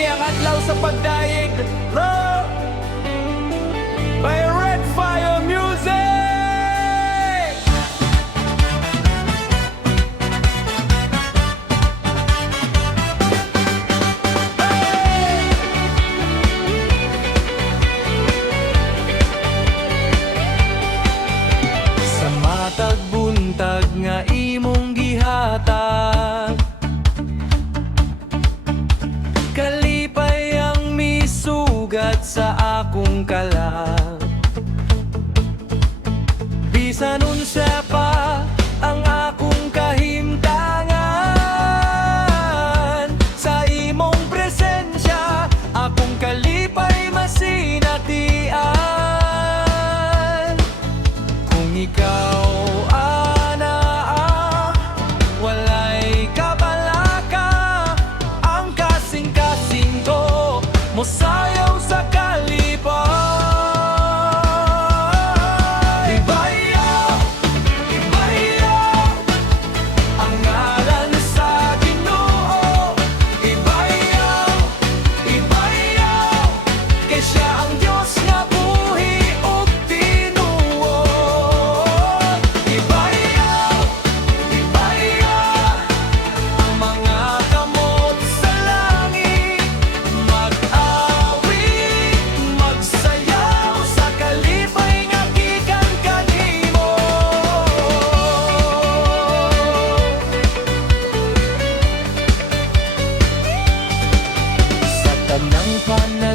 kini ang adlaw sa pagdaig. Love by Red Fire Music. Sa matag buntag nga imong gihatag, kalipay ang misugat sa akong kalag. Bisan unsa pa ang akong kahimtangan, sa imong presensya akong kalipay masinatian. Kung ikaw ana, walay kabalaka, ang kasing-kasing ko mosayaw sa kalipay. Ibayaw, ibayaw ang ngalan sa Ginoo. Ibayaw, ibayaw kay siya ang Diyos nga buhi ug tinuod. Ibayaw, ibayaw ang mga kamot sa langit, mag-awit, magsayaw sa kalipay nga gikan kanimo. Sa tanang panahon